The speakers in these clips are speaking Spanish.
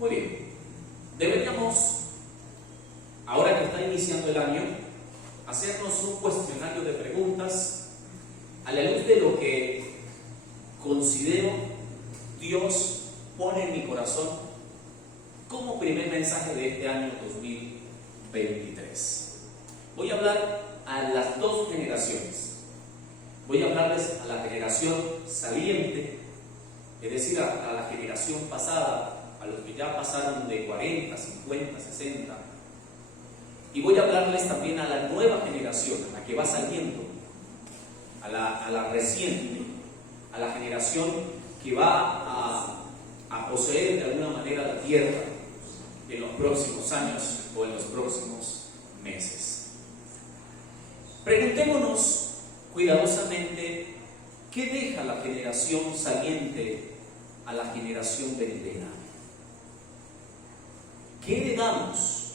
Muy bien, deberíamos, ahora que está iniciando el año, hacernos un cuestionario de preguntas a la luz de lo que considero Dios pone en mi corazón como primer mensaje de este año 2023. Voy a hablar a las dos generaciones. Voy a hablarles a la generación saliente, es decir, a la generación pasada, a los que ya pasaron de 40, 50, 60. Y voy a hablarles también a la nueva generación, a la que va saliendo, a la reciente, a la generación que va a poseer de alguna manera la tierra en los próximos años o en los próximos meses. Preguntémonos cuidadosamente qué deja la generación saliente a la generación venidera. ¿Qué heredamos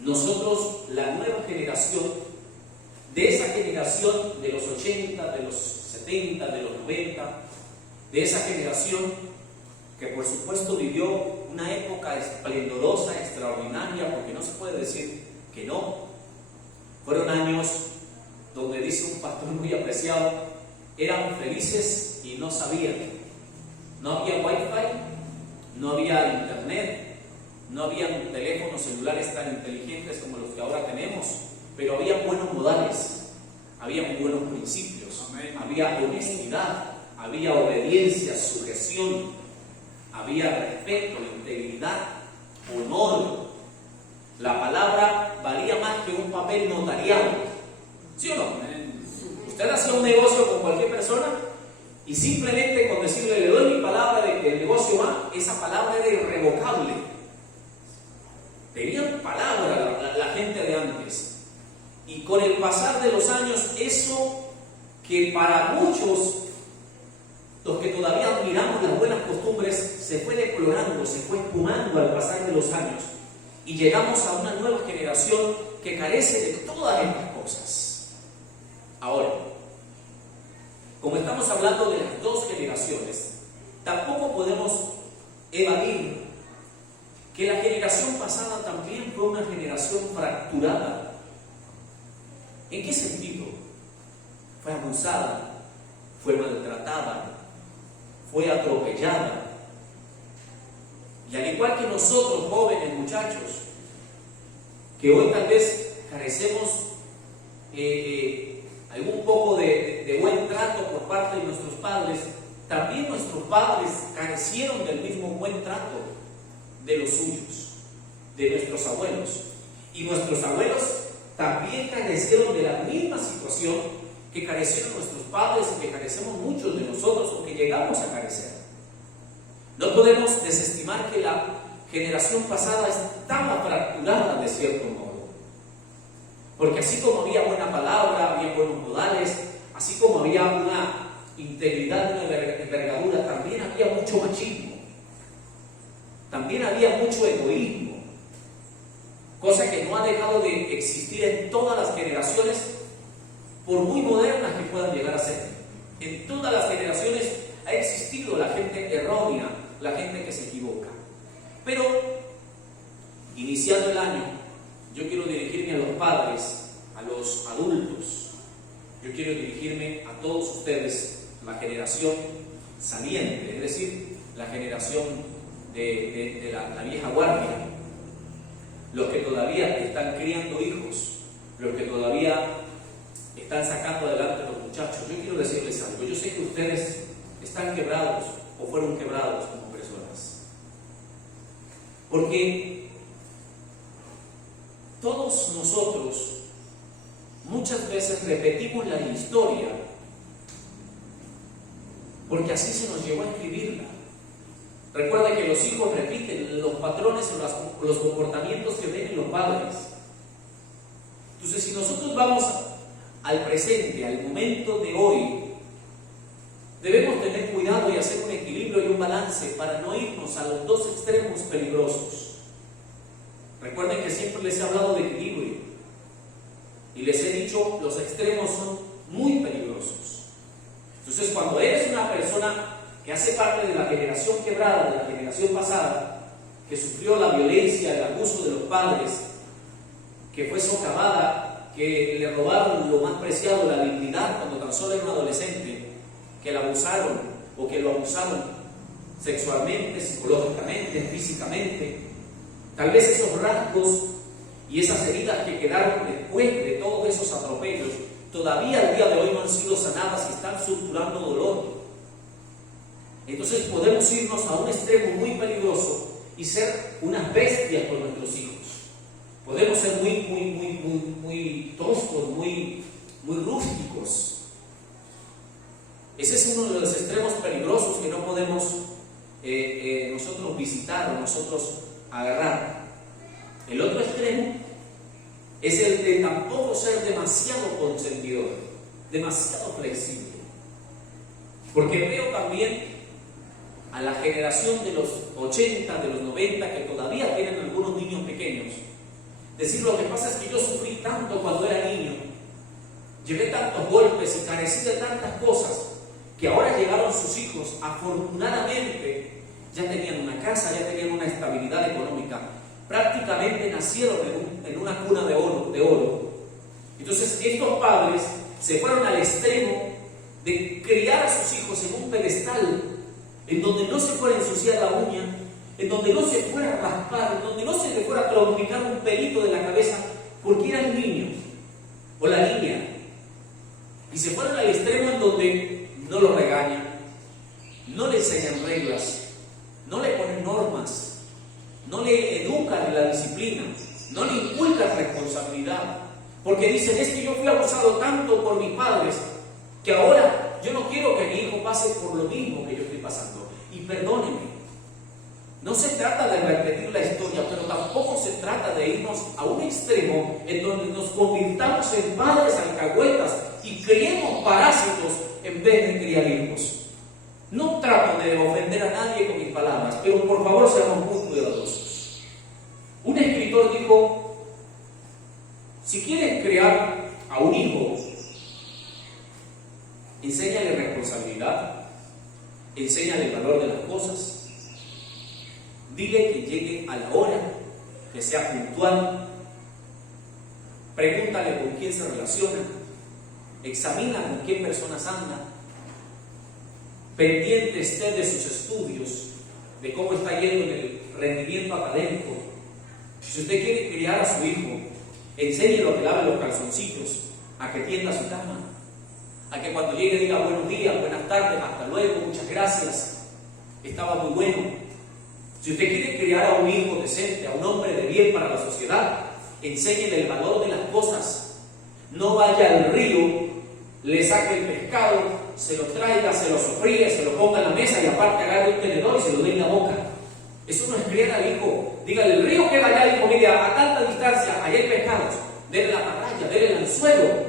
nosotros, la nueva generación, de esa generación de los 80, de los 70, de los 90, de esa generación que por supuesto vivió una época esplendorosa, extraordinaria, porque no se puede decir que no? Fueron años donde, dice un pastor muy apreciado, eran felices y no sabían. No había wifi, no había internet, no habían teléfonos celulares tan inteligentes como los que ahora tenemos, pero había buenos modales, había buenos principios. Amén. Había honestidad, había obediencia, sujeción, había respeto, integridad, honor. La palabra valía más que un papel notariado, ¿sí o no? Usted hacía un negocio con cualquier persona y simplemente con decirle, le doy mi palabra de que el negocio va, esa palabra era irrevocable. Tenían palabra la gente de antes. Y con el pasar de los años, eso que para muchos, los que todavía admiramos las buenas costumbres, se fue deplorando, se fue espumando al pasar de los años. Y llegamos a una nueva generación que carece de todas estas cosas. Ahora, como estamos hablando de las dos generaciones, tampoco podemos evadir que la generación pasada también fue una generación fracturada. ¿En qué sentido? Fue abusada, fue maltratada, fue atropellada. Y al igual que nosotros, jóvenes muchachos, que hoy tal vez carecemos algún poco de buen trato por parte de nuestros padres, también nuestros padres carecieron del mismo buen trato de los suyos, de nuestros abuelos. Y nuestros abuelos también carecieron de la misma situación que carecieron nuestros padres y que carecemos muchos de nosotros o que llegamos a carecer. No podemos desestimar que la generación pasada estaba fracturada de cierto modo. Porque así como había buena palabra, había buenos modales, así como había una integridad, una envergadura, también había mucho machismo. También había mucho egoísmo, cosa que no ha dejado de existir en todas las generaciones, por muy modernas que puedan llegar a ser. En todas las generaciones ha existido la gente errónea, la gente que se equivoca. Pero, iniciando el año, yo quiero dirigirme a los padres, a los adultos, yo quiero dirigirme a todos ustedes, la generación saliente, es decir, la generación de la vieja guardia, los que todavía están criando hijos, los que todavía están sacando adelante a los muchachos. Yo quiero decirles algo, yo sé que ustedes están quebrados o fueron quebrados como personas, porque todos nosotros muchas veces repetimos la historia porque así se nos llevó a escribirla. Recuerda que los hijos repiten los patrones o los comportamientos que ven en los padres. Entonces, si nosotros vamos al presente, al momento de hoy, debemos tener cuidado y hacer un equilibrio y un balance para no irnos a los dos extremos peligrosos. Recuerden que siempre les he hablado de equilibrio y les he dicho los extremos son muy peligrosos. Entonces, cuando eres una persona que hace parte de la generación quebrada, de la generación pasada, que sufrió la violencia, el abuso de los padres, que fue socavada, que le robaron lo más preciado, la dignidad, cuando tan solo era un adolescente, que la abusaron o que lo abusaron sexualmente, psicológicamente, físicamente. Tal vez esos rasgos y esas heridas que quedaron después de todos esos atropellos todavía al día de hoy no han sido sanadas y están suturando dolor. Entonces podemos irnos a un extremo muy peligroso y ser unas bestias con nuestros hijos. Podemos ser muy toscos, muy rústicos. Ese es uno de los extremos peligrosos que no podemos nosotros visitar o nosotros agarrar. El otro extremo es el de tampoco ser demasiado consentidor, demasiado flexible. Porque veo también a la generación de los 80, de los 90, que todavía tienen algunos niños pequeños, decir: lo que pasa es que yo sufrí tanto cuando era niño, llevé tantos golpes y carecí de tantas cosas, que ahora llegaron sus hijos, afortunadamente ya tenían una casa, ya tenían una estabilidad económica, prácticamente nacieron en una cuna de oro. Entonces estos padres se fueron al extremo de criar a sus hijos en un pedestal, en donde no se fuera a ensuciar la uña, en donde no se fuera a raspar, en donde no se le fuera a trompicar un pelito de la cabeza, porque era el niño o la niña. Y se fueron al extremo en donde no lo regañan, no le enseñan reglas, no le ponen normas, no le educan en la disciplina, no le inculcan responsabilidad, porque dicen: es que yo fui abusado tanto por mis padres que ahora yo no quiero que mi hijo pase por lo mismo que yo estoy pasando. Y perdónenme, no se trata de repetir la historia, pero tampoco se trata de irnos a un extremo en donde nos convirtamos en padres alcahuetas y criemos parásitos en vez de criar hijos. No trato de ofender a nadie con mis palabras, pero por favor seamos muy cuidadosos. Un escritor dijo: si quieres criar a un hijo, enséñale responsabilidad, enséñale el valor de las cosas, dile que llegue a la hora, que sea puntual, pregúntale con quién se relaciona, examina con qué personas anda, pendiente esté de sus estudios, de cómo está yendo en el rendimiento académico. Si usted quiere criar a su hijo, enséñelo a que lave los calzoncillos, a que tienda su cama, a que cuando llegue diga buenos días, buenas tardes, hasta luego, muchas gracias, estaba muy bueno. Si usted quiere criar a un hijo decente, a un hombre de bien para la sociedad, enséñele el valor de las cosas. No vaya al río, le saque el pescado, se lo traiga, se lo sofríe, se lo ponga en la mesa y aparte agarre un tenedor y se lo dé en la boca. Eso no es criar al hijo. Dígale: el río queda allá, hijo, mire, a tanta distancia, allá hay pescados, dele la parrilla, dele el anzuelo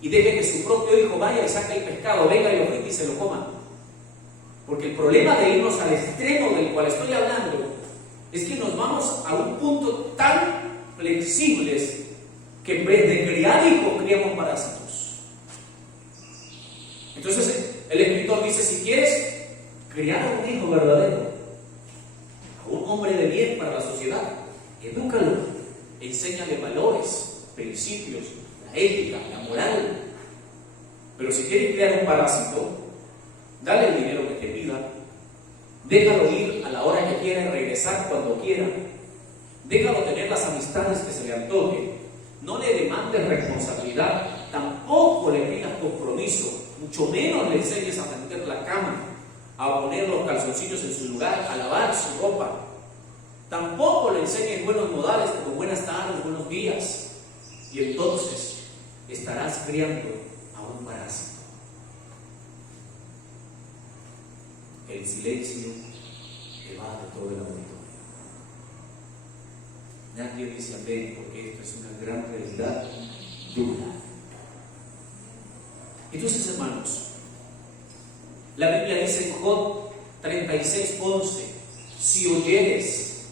y deje que su propio hijo vaya y saque el pescado, venga y lo frite y se lo coma. Porque el problema de irnos al extremo del cual estoy hablando es que nos vamos a un punto tan flexibles que en vez de criar hijos, criamos parásitos. Entonces el escritor dice: si quieres criar a un hijo verdadero, a un hombre de bien para la sociedad, edúcalo, enséñale valores, principios, la ética, la moral. Pero si quieres criar un parásito, dale el dinero que te pida, déjalo ir a la hora que quiera y regresar cuando quiera, déjalo tener las amistades que se le antojen, no le demandes responsabilidad, tampoco le pidas compromiso, mucho menos le enseñes a tender la cama, a poner los calzoncillos en su lugar, a lavar su ropa. Tampoco le enseñes buenos modales como buenas tardes, buenos días. Y entonces estarás criando a un parásito. El silencio evade todo el auditorio. Nadie dice amén, porque esto es una gran realidad dura. Entonces, hermanos, la Biblia dice en Job 36:11: si oyeres,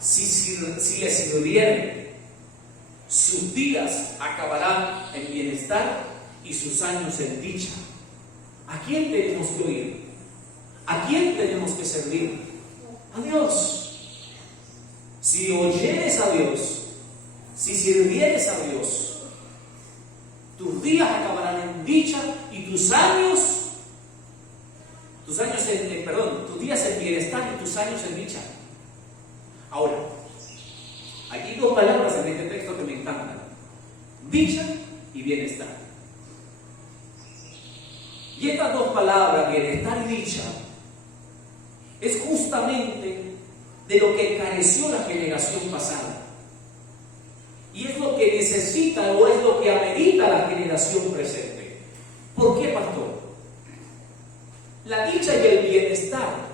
si les sirvieren, sus días acabarán en bienestar y sus años en dicha. ¿A quién tenemos que oír? ¿A quién tenemos que servir? A Dios. si oyeres a Dios, si sirvieres a Dios, tus días acabarán en dicha y tus días en bienestar y tus años en dicha. Ahora, aquí hay dos palabras en este texto que me encantan: dicha y bienestar. Y estas dos palabras, bienestar y dicha, es justamente de lo que careció la generación pasada. Y es lo que necesita o es lo que amerita la generación presente. ¿Por qué, pastor? La dicha y el bienestar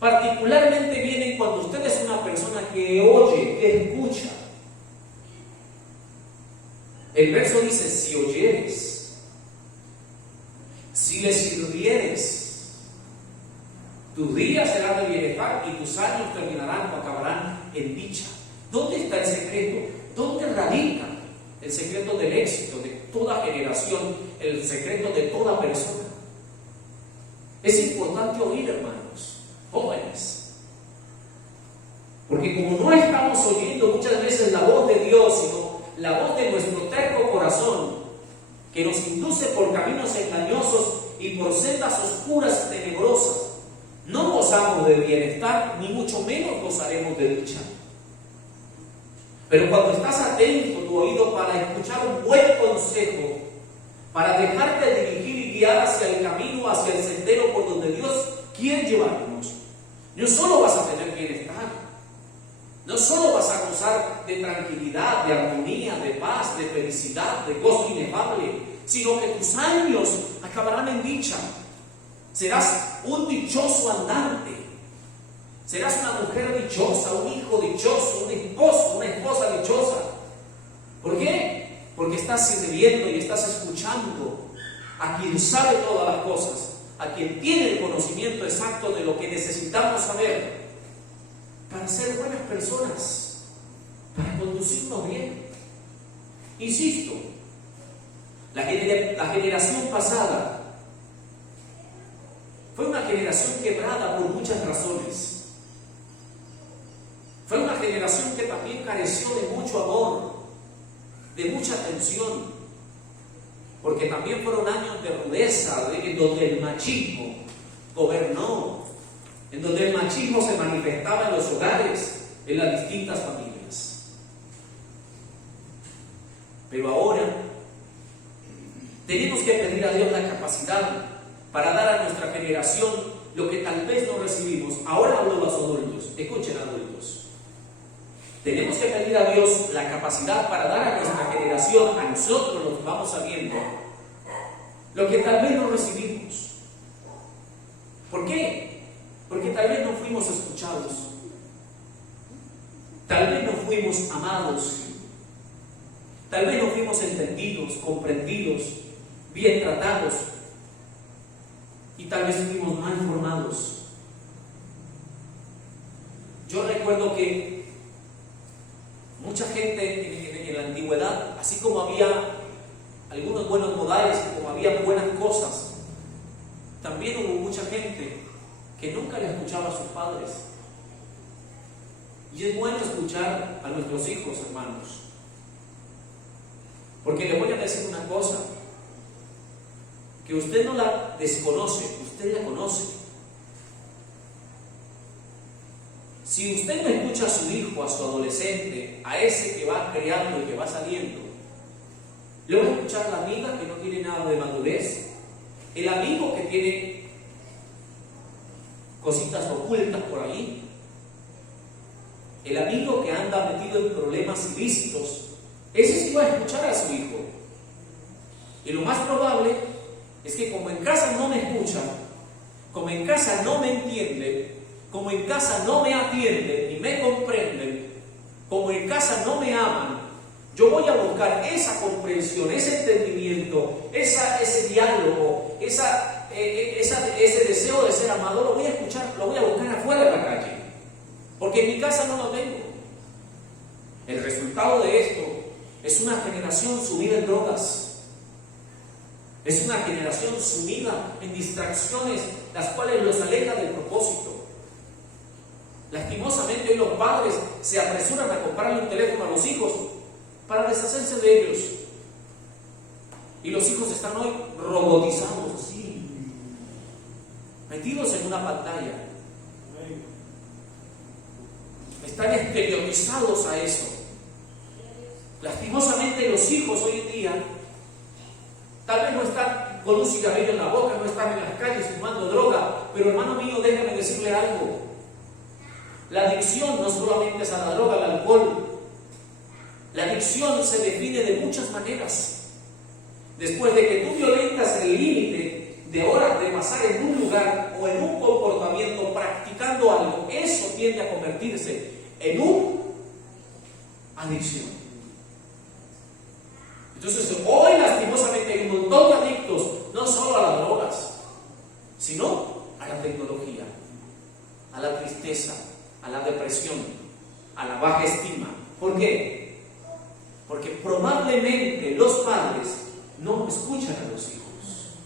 particularmente vienen cuando usted es una persona que oye, que escucha. El verso dice: si oyeres, si le sirvieres, tus días serán de bienestar y tus años terminarán o acabarán en dicha. ¿Dónde está el secreto? ¿Dónde radica el secreto del éxito de toda generación, el secreto de toda persona? Es importante oír, hermanos, jóvenes, porque como no estamos oyendo muchas veces la voz de Dios, sino la voz de nuestro terco corazón, que nos induce por caminos engañosos y por sendas oscuras y tenebrosas, no gozamos de bienestar, ni mucho menos gozaremos de dicha. Pero cuando estás atento tu oído para escuchar un buen consejo, para dejarte dirigir y guiar hacia el camino, hacia el sendero por donde Dios quiere llevarnos, no solo vas a tener bienestar, no solo vas a gozar de tranquilidad, de armonía, de paz, de felicidad, de gozo inefable, sino que tus años acabarán en dicha. Serás un dichoso andante. Serás una mujer dichosa, un hijo dichoso, un esposo, una esposa dichosa. ¿Por qué? Porque estás sirviendo y estás escuchando a quien sabe todas las cosas, a quien tiene el conocimiento exacto de lo que necesitamos saber para ser buenas personas, para conducirnos bien. Insisto, la generación pasada fue una generación quebrada por muchas razones. Fue una generación que también careció de mucho amor, de mucha atención, porque también fueron años de rudeza, en donde el machismo gobernó, en donde el machismo se manifestaba en los hogares, en las distintas familias. Pero ahora tenemos que pedir a Dios la capacidad para dar a nuestra generación lo que tal vez no recibimos. Ahora hablo a los adultos, escuchen, adultos. Tenemos que pedir a Dios la capacidad para dar a nuestra generación, a nosotros los que vamos sabiendo, lo que tal vez no recibimos. ¿Por qué? Porque tal vez no fuimos escuchados, tal vez no fuimos amados, tal vez no fuimos entendidos, comprendidos, bien tratados, y tal vez fuimos mal formados. Yo recuerdo que mucha gente en la antigüedad, así como había algunos buenos modales, como había buenas cosas, también hubo mucha gente que nunca le escuchaba a sus padres. Y es bueno escuchar a nuestros hijos, hermanos, porque le voy a decir una cosa, que usted no la desconoce, usted la conoce. Si usted no escucha a su hijo, a su adolescente, a ese que va creando y que va saliendo, le va a escuchar la amiga que no tiene nada de madurez, el amigo que tiene cositas ocultas por ahí, el amigo que anda metido en problemas ilícitos. Ese sí va a escuchar a su hijo. Y lo más probable es que como en casa no me escuchan, como en casa no me entienden, como en casa no me atienden ni me comprenden, como en casa no me aman, yo voy a buscar esa comprensión, ese entendimiento, ese diálogo, ese deseo de ser amado, lo voy a escuchar, lo voy a buscar afuera de la calle, porque en mi casa no lo tengo. El resultado de esto es una generación sumida en drogas. Es una generación sumida en distracciones, las cuales los aleja del propósito. Lastimosamente, lastimosamente hoy los padres se apresuran a comprarle un teléfono a los hijos para deshacerse de ellos. Y los hijos están hoy robotizados, así, metidos en una pantalla. Están exteriorizados a eso. Lastimosamente los hijos hoy en día tal vez no están con un cigarrillo en la boca, no están en las calles fumando droga, pero hermano mío, déjame decirle algo. La adicción no solamente es a la droga, al alcohol. La adicción se define de muchas maneras. Después de que tú violentas el límite de horas de pasar en un lugar o en un comportamiento practicando algo, eso tiende a convertirse en una adicción. Entonces, hoy lastimosamente hay un montón de adictos, no solo a las drogas, sino a la tecnología, a la tristeza, a la depresión, a la baja estima. ¿Por qué? Porque probablemente los padres no escuchan a los hijos.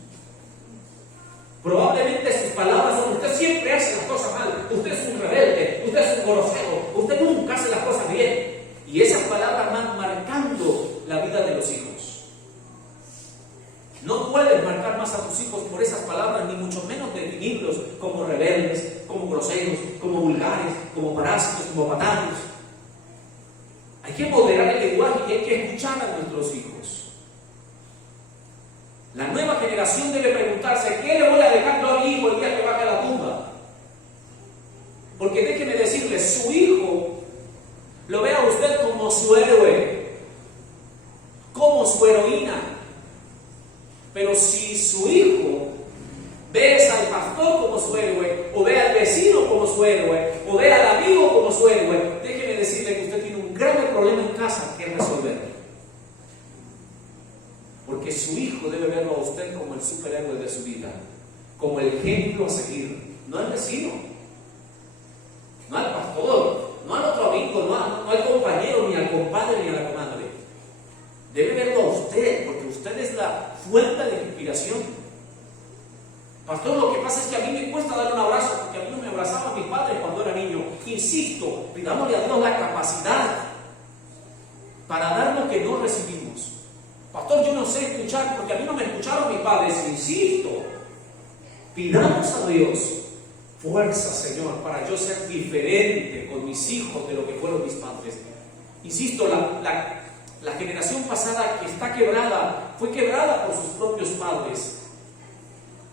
Probablemente sus palabras son: usted siempre hace las cosas mal, usted es un rebelde, usted es un grosero, usted nunca hace las cosas bien. Y esas palabras van marcando la vida de los hijos. No puedes marcar más a tus hijos por esas palabras, ni mucho menos definirlos como rebeldes, como groseros, como vulgares, como parásitos, como patanos. Hay que moderar el lenguaje y hay que escuchar a nuestros hijos. La nueva generación debe preguntarse: ¿qué le voy a dejar yo a mi hijo el día que baje a la tumba? Porque déjeme decirle, su hijo lo ve a usted como su héroe, como su heroína. Pero si su hijo ve al pastor como su héroe, o ve al vecino como su héroe, o ve al amigo como su héroe, déjeme decirle que usted tiene un grave problema en casa que resolver. Porque su hijo debe verlo a usted como el superhéroe de su vida, como el ejemplo a seguir, no al vecino, no al pastor, no al otro amigo, no al compañero, ni al compadre, ni a la comadre. Debe verlo a usted, porque usted es la fuente de inspiración. Pastor, lo que pasa es que a mí me cuesta dar un abrazo, porque a mí no me abrazaban mis padres cuando era niño. Insisto, pidámosle a Dios la capacidad para dar lo que no recibimos. Pastor, yo no sé escuchar, porque a mí no me escucharon mis padres. Insisto, pidamos a Dios fuerza, Señor, para yo ser diferente con mis hijos de lo que fueron mis padres. Insisto, la generación pasada que está quebrada, fue quebrada por sus propios padres.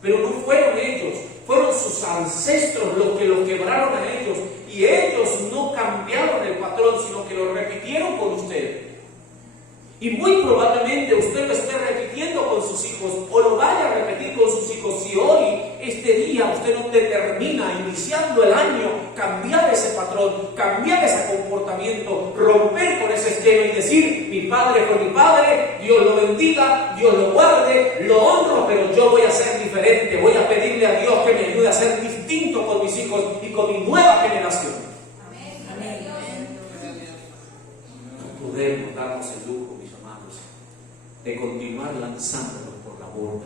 Pero no fueron ellos, fueron sus ancestros los que los quebraron a ellos. Y ellos no cambiaron el patrón, sino que lo repitieron con usted. Y muy probablemente usted lo esté repitiendo con sus hijos, o lo vaya a repetir con sus hijos. Si hoy, este día, usted no determina, iniciando el año, cambiar ese patrón, cambiar ese comportamiento, romper con ese esquema y decir: mi padre fue mi padre, Dios lo bendiga, Dios lo guarde, lo honro, pero yo voy a ser diferente, voy a pedirle a Dios que me ayude a ser distinto con mis hijos y con mi nueva generación. Amén. No podemos darnos el lujo, de continuar lanzándonos por la borda.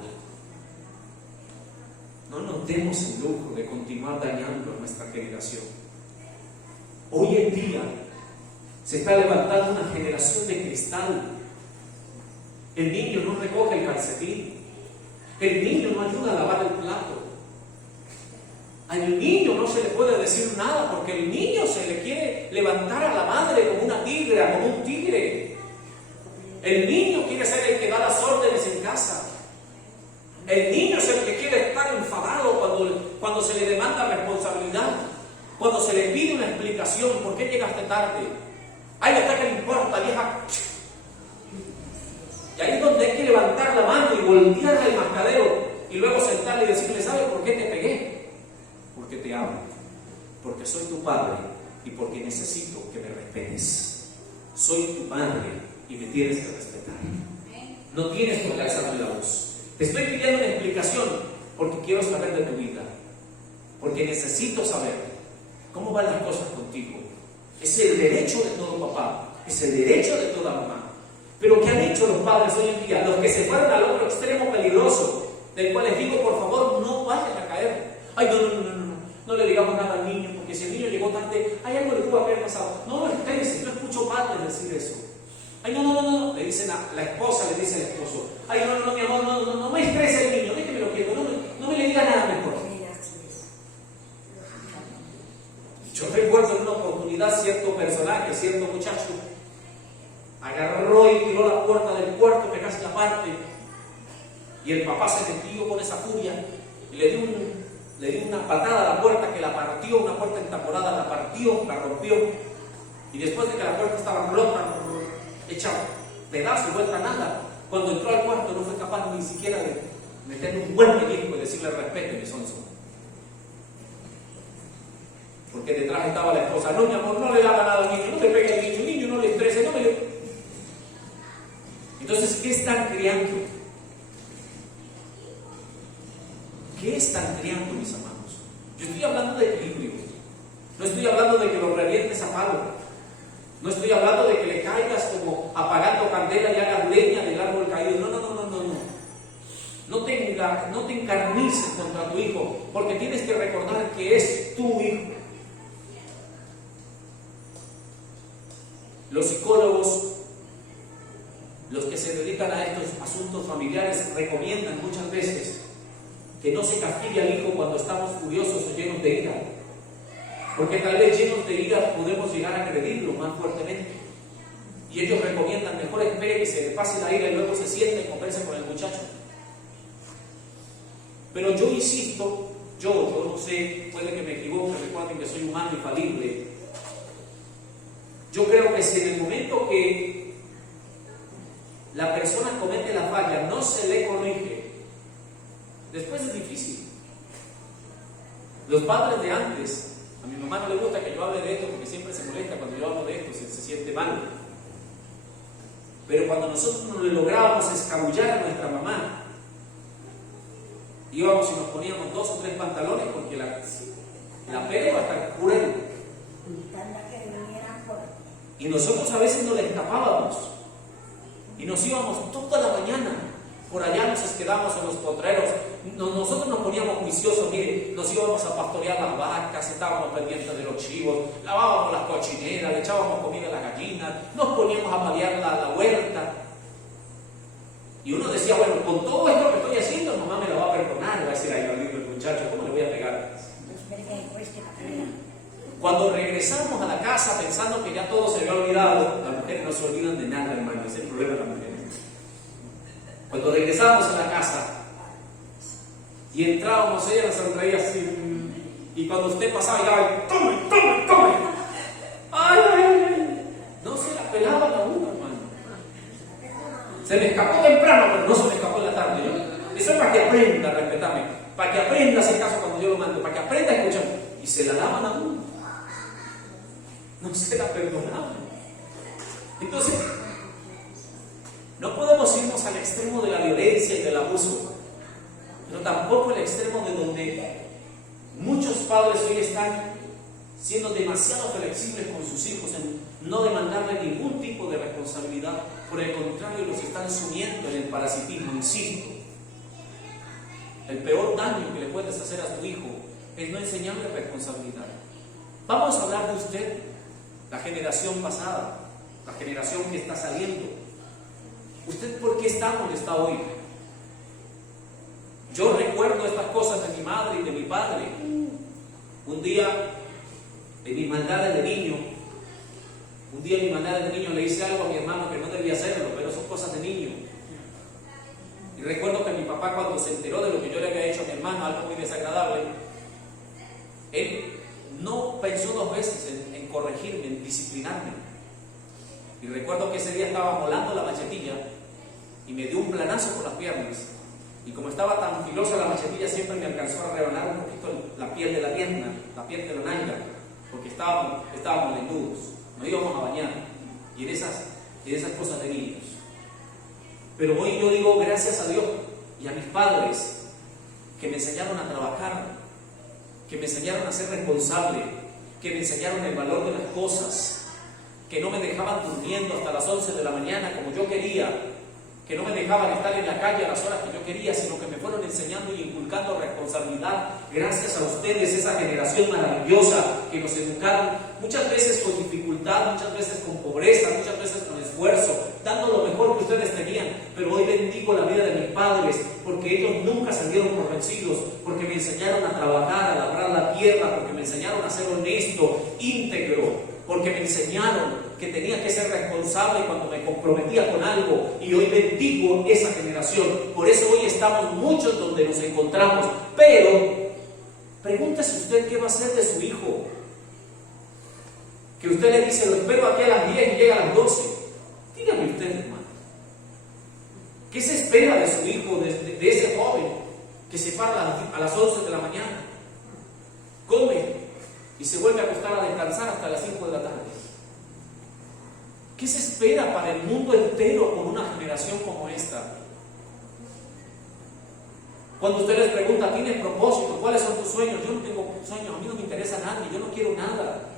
No nos demos el lujo de continuar dañando a nuestra generación. Hoy en día se está levantando una generación de cristal. El niño no recoge el calcetín, el niño no ayuda a lavar el plato, al niño no se le puede decir nada, porque el niño se le quiere levantar a la madre como una tigra, como un tigre. El niño quiere ser el que da las órdenes en casa. El niño es el que quiere estar enfadado cuando se le demanda responsabilidad, cuando se le pide una explicación. ¿Por qué llegaste tarde? Ay, hasta que le importa, vieja. Y ahí es donde hay que levantar la mano y voltearle el mascadero y luego sentarle y decirle: ¿sabes por qué te pegué? Porque te amo, porque soy tu padre y porque necesito que me respetes. Soy tu padre y me tienes que respetar. No tienes por qué alzarme la voz. Te estoy pidiendo una explicación porque quiero saber de tu vida, porque necesito saber cómo van las cosas contigo. Es el derecho de todo papá, es el derecho de toda mamá. Pero ¿qué han hecho los padres hoy en día? Los que se fueron al otro extremo peligroso, del cual les digo: por favor, no vayan a caer. Ay, no le digamos nada al niño, porque si el niño llegó tarde, ay, Ay, no, le dicen a la esposa, le dice al esposo, ay, no, mi amor, no me estrese el niño, déjeme lo quieto, no me le diga nada mejor. Yo recuerdo en una oportunidad cierto personaje, cierto muchacho, agarró y tiró la puerta del cuarto que casi la parte, y el papá se metió con esa furia y le dio una patada a la puerta que la partió, una puerta entamorada, la partió, la rompió, y después de que la puerta estaba rota, hecha pedazo, vuelta a nada, cuando entró al cuarto no fue capaz ni siquiera de meterle un buen pellizco y decirle respete, mi sonso. Porque detrás estaba la esposa, no mi amor, no le haga nada al niño, no le pegue al niño, el niño no le estrese, no me le... Entonces, ¿qué están criando? ¿Qué están criando, mis amados? Yo estoy hablando de equilibrio, no estoy hablando de que lo revientes a palo, no estoy hablando de que le caigas como apagando candela y hagas leña del árbol caído, no. No te encarnices contra tu hijo, porque tienes que recordar que es tu hijo. Los psicólogos, los que se dedican a estos asuntos familiares, recomiendan muchas veces que no se castigue al hijo cuando estamos furiosos o llenos de ira, porque tal vez llenos de ira podemos llegar a agredirlo más fuertemente. Y ellos recomiendan, mejor espere que se le pase la ira y luego se siente y converse con el muchacho. Pero yo insisto, yo no sé, puede que me equivoque, recuerden que soy humano y falible. Yo creo que si en el momento que la persona comete la falla no se le corrige, después es difícil. Los padres de antes, a mi mamá no le gusta que yo hable de esto porque siempre se molesta cuando yo hablo de esto, se siente mal. Pero cuando nosotros no le lográbamos escabullar a nuestra mamá, íbamos y nos poníamos 2 o 3 pantalones porque la pele iba a estar cruel. Y nosotros a veces no le escapábamos y nos íbamos toda la mañana. Por allá nos quedábamos en los potreros. Nosotros nos poníamos juiciosos, mire, nos íbamos a pastorear las vacas, estábamos pendientes de los chivos, lavábamos las cochineras, le echábamos comida a las gallinas, nos poníamos a paliar la huerta. Y uno decía, bueno, con todo esto que estoy haciendo, mamá me lo va a perdonar, le va a decir, ay, no lindo el muchacho, ¿cómo le voy a pegar? Cuando regresamos a la casa pensando que ya todo se había olvidado, las mujeres no se olvidan de nada, hermano, ese es el problema de las mujeres. Cuando regresábamos a la casa y entrábamos, ella nos sonreía así, y cuando usted pasaba, ya, ¡tome! ¡Ay! No se la pelaban a uno, hermano. Se me escapó temprano, pero no se me escapó en la tarde. Eso es para que aprenda a respetarme, para que aprenda a hacer caso cuando yo lo mando, para que aprenda a escuchar. Y se la daban a uno. No se la perdonaban. Entonces, no podemos irnos al extremo de la violencia y del abuso, pero tampoco al extremo de donde muchos padres hoy están siendo demasiado flexibles con sus hijos en no demandarle ningún tipo de responsabilidad. Por el contrario, los están sumiendo en el parasitismo. Insisto, el peor daño que le puedes hacer a tu hijo es no enseñarle responsabilidad. Vamos a hablar de usted, la generación pasada, la generación que está saliendo. ¿Usted por qué está donde está hoy? Yo recuerdo estas cosas de mi madre y de mi padre. Un día, en mis maldades de niño, le hice algo a mi hermano que no debía hacerlo, pero son cosas de niño. Y recuerdo que mi papá, cuando se enteró de lo que yo le había hecho a mi hermano, algo muy desagradable, él no pensó 2 veces en corregirme, en disciplinarme. Y recuerdo que ese día estaba molando la machetilla y me dio un planazo por las piernas. Y como estaba tan filosa la machetilla, siempre me alcanzó a rebanar un poquito la piel de la pierna, la piel de la nalga, porque estábamos desnudos, nos íbamos a bañar. Y en esas cosas de niños. Pero hoy yo digo gracias a Dios y a mis padres que me enseñaron a trabajar, que me enseñaron a ser responsable, que me enseñaron el valor de las cosas, que no me dejaban durmiendo hasta las 11 de la mañana como yo quería, que no me dejaban estar en la calle a las horas que yo quería, sino que me fueron enseñando y inculcando responsabilidad. Gracias a ustedes, esa generación maravillosa que nos educaron, muchas veces con dificultad, muchas veces con pobreza, muchas veces con esfuerzo, dando lo mejor que ustedes tenían. Pero hoy bendigo la vida de mis padres, porque ellos nunca salieron por vencidos, porque me enseñaron a trabajar, a labrar la tierra, porque me enseñaron a ser honesto, íntegro, porque me enseñaron que tenía que ser responsable cuando me comprometía con algo, y hoy bendigo esa generación. Por eso hoy estamos muchos donde nos encontramos. Pero pregúntese usted qué va a hacer de su hijo, que usted le dice: lo espero aquí a las 10 y llega a las 12. Dígame usted, hermano, ¿qué se espera de su hijo, de ese joven que se para a las 11 de la mañana, come y se vuelve a acostar a descansar hasta las 5 de la tarde? ¿Qué se espera para el mundo entero con una generación como esta? Cuando usted les pregunta: ¿tienes propósito? ¿Cuáles son tus sueños? Yo no tengo sueños, a mí no me interesa nadie, yo no quiero nada.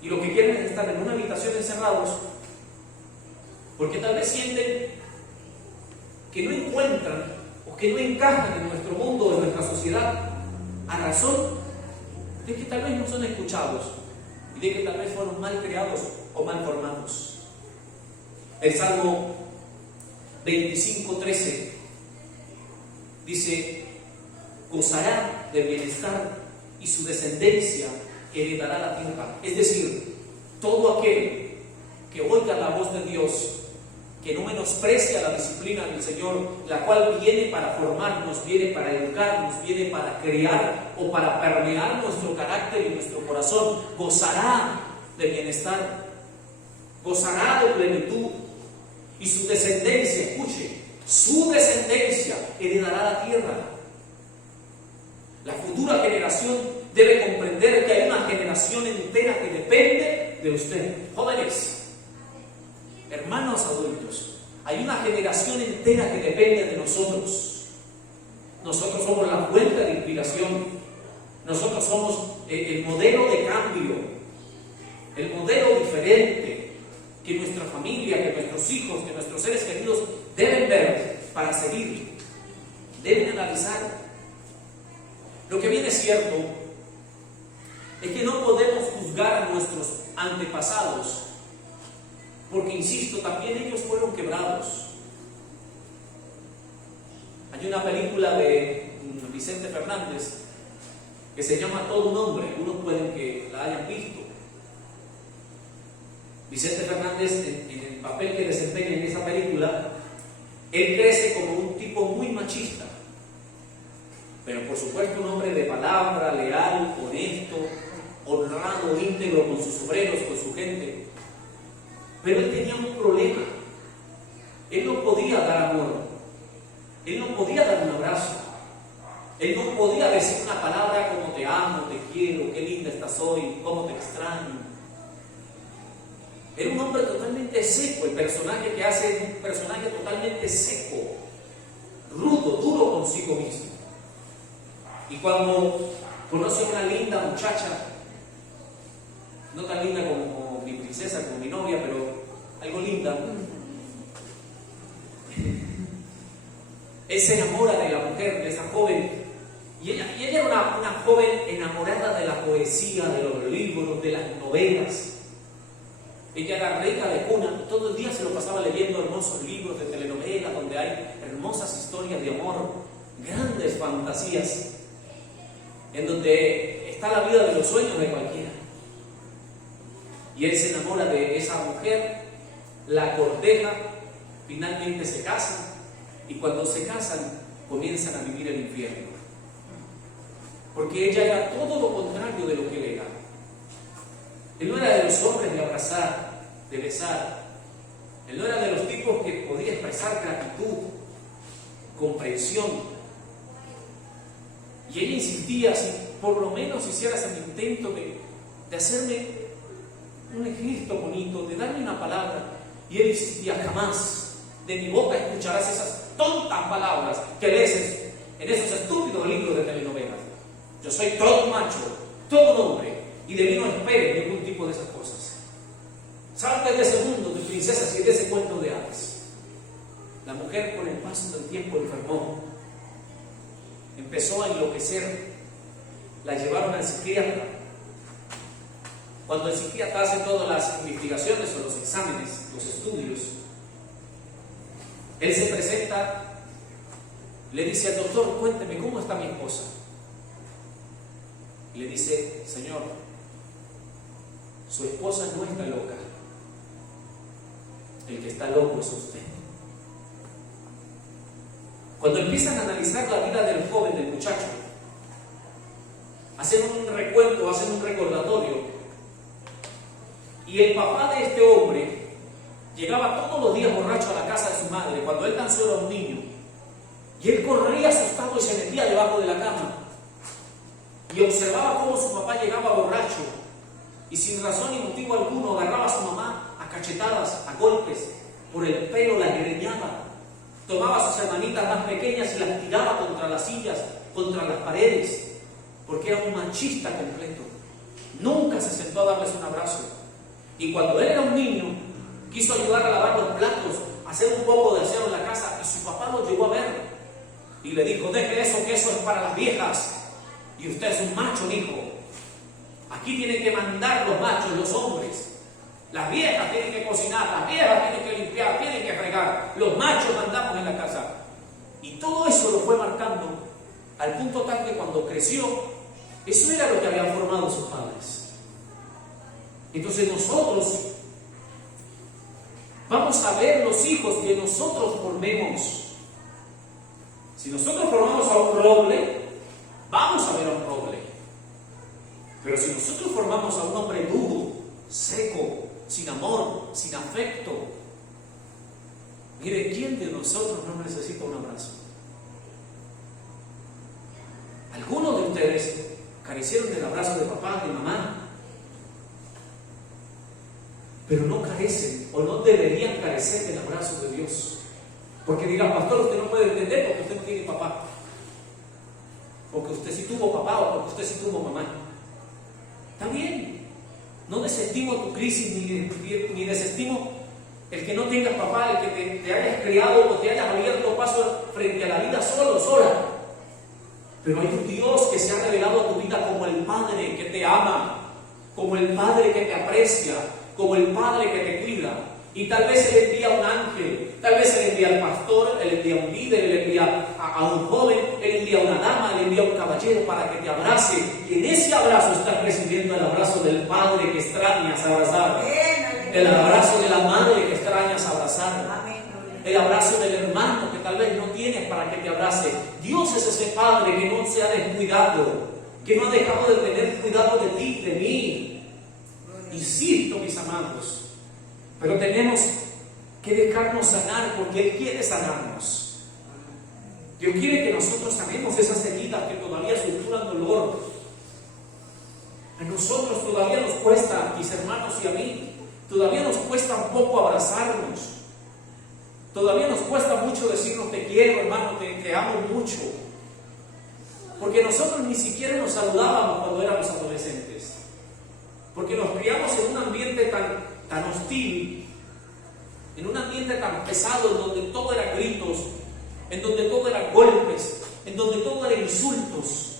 Y lo que quieren es estar en una habitación encerrados, porque tal vez sienten que no encuentran o que no encajan en nuestro mundo, en nuestra sociedad, a razón de que tal vez no son escuchados y de que tal vez fueron mal criados o mal formados. El Salmo 25:13 dice: gozará del bienestar y su descendencia heredará la tierra. Es decir, todo aquel que oiga la voz de Dios, que no menosprecia la disciplina del Señor, la cual viene para formarnos, viene para educarnos, viene para crear o para permear nuestro carácter y nuestro corazón, gozará de bienestar, gozará de plenitud, y su descendencia, escuche, su descendencia heredará la tierra. La futura generación debe comprender que hay una generación entera que depende de usted. Jóvenes, hermanos adultos, hay una generación entera que depende de nosotros. Nosotros somos la fuente de inspiración. Nosotros somos el modelo de cambio, el modelo diferente que nuestra familia, que nuestros hijos, que nuestros seres queridos deben ver para seguir, deben analizar. Lo que bien es cierto es que no podemos juzgar a nuestros antepasados, porque, insisto, también ellos fueron quebrados. Hay una película de Vicente Fernández que se llama Todo un hombre, algunos pueden que la hayan visto. Vicente Fernández, en el papel que desempeña en esa película, él crece como un tipo muy machista, pero por supuesto un hombre de palabra, leal, honesto, honrado, íntegro con sus obreros, con su gente. Pero él tenía un problema. Él no podía dar amor, él no podía dar un abrazo, él no podía decir una palabra como te amo, te quiero, qué linda estás hoy, cómo te extraño. Era un hombre totalmente seco. El personaje que hace es un personaje totalmente seco, rudo, duro consigo mismo. Y cuando conoce a una linda muchacha, no tan linda como mi princesa, como mi novia, pero algo linda, él se enamora de la mujer, de esa joven, y ella era una joven enamorada de la poesía, de los libros, de las novelas. Ella era rica de cuna, todo el día se lo pasaba leyendo hermosos libros de telenovelas donde hay hermosas historias de amor, grandes fantasías, en donde está la vida de los sueños de cualquiera. Y él se enamora de esa mujer, la corteja, finalmente se casan, y cuando se casan comienzan a vivir el infierno, porque ella era todo lo contrario de lo que él era. Él no era de los hombres de abrazar, de besar. Él no era de los tipos que podía expresar gratitud, comprensión. Y ella insistía: si por lo menos hicieras el intento de hacerme un gesto bonito, de darme una palabra. Y él insistía: jamás de mi boca escucharás esas tontas palabras que lees en esos estúpidos libros de telenovelas. Yo soy todo macho, todo hombre, y de mí no esperes ningún tipo de esas cosas. Salte de ese mundo de princesas y de ese cuento de hadas. La mujer con el paso del tiempo enfermó, empezó a enloquecer, la llevaron al psiquiatra. Cuando el psiquiatra hace todas las investigaciones o los exámenes, los estudios, él se presenta, le dice al doctor: cuénteme, ¿cómo está mi esposa? Y le dice: señor, su esposa no está loca, el que está loco es usted. Cuando empiezan a analizar la vida del joven, del muchacho, hacen un recuento, hacen un recordatorio, y el papá de este hombre llegaba todos los días borracho a la casa de su madre cuando él tan solo era un niño, y él corría asustado y se metía debajo de la cama y observaba cómo su papá llegaba borracho y sin razón y motivo alguno agarraba a su mamá a cachetadas, a golpes, por el pelo la greñaba, tomaba a sus hermanitas más pequeñas y las tiraba contra las sillas, contra las paredes, porque era un machista completo. Nunca se sentó a darles un abrazo. Y cuando él era un niño, quiso ayudar a lavar los platos, a hacer un poco de aseo en la casa, y su papá lo llegó a ver y le dijo: deje eso, que eso es para las viejas, y usted es un macho, hijo. Aquí tienen que mandar los machos, los hombres. Las viejas tienen que cocinar, las viejas tienen que limpiar, tienen que fregar. Los machos mandamos en la casa. Y todo eso lo fue marcando al punto tal que cuando creció, eso era lo que habían formado sus padres. Entonces nosotros vamos a ver los hijos que nosotros formemos. Si nosotros formamos a un roble, vamos a ver a un roble. Pero si nosotros formamos a un hombre duro, seco, sin amor, sin afecto, mire, ¿quién de nosotros no necesita un abrazo? Algunos de ustedes carecieron del abrazo de papá, de mamá, pero no carecen o no deberían carecer del abrazo de Dios. Porque dirán: pastor, usted no puede entender porque usted no tiene papá, porque usted sí tuvo papá o porque usted sí tuvo mamá. Está bien, no desestimo tu crisis ni desestimo el que no tengas papá, el que te hayas criado o te hayas abierto paso frente a la vida solo, sola. Pero hay un Dios que se ha revelado a tu vida como el Padre que te ama, como el Padre que te aprecia, como el Padre que te cuida. Y tal vez Él envía un ángel, tal vez Él envía al pastor, Él envía un líder, Él envía a un joven, Él envía una dama, Él envía un caballero para que te abrace. Y en ese abrazo estás recibiendo el abrazo del Padre que extrañas abrazar, el abrazo de la madre que extrañas abrazar, el abrazo del hermano que tal vez no tienes para que te abrace. Dios es ese Padre que no se ha descuidado, que no ha dejado de tener cuidado de ti, de mí. Insisto, mis amados, pero tenemos que dejarnos sanar porque Él quiere sanarnos. Dios quiere que nosotros sanemos esas heridas que todavía suturan dolor. A nosotros todavía nos cuesta, mis hermanos y a mí, todavía nos cuesta un poco abrazarnos. Todavía nos cuesta mucho decirnos: te quiero, hermano, te amo mucho. Porque nosotros ni siquiera nos saludábamos cuando éramos adolescentes. Porque nos criamos en un ambiente tan hostil, en un ambiente tan pesado, en donde todo era gritos, en donde todo era golpes, en donde todo era insultos,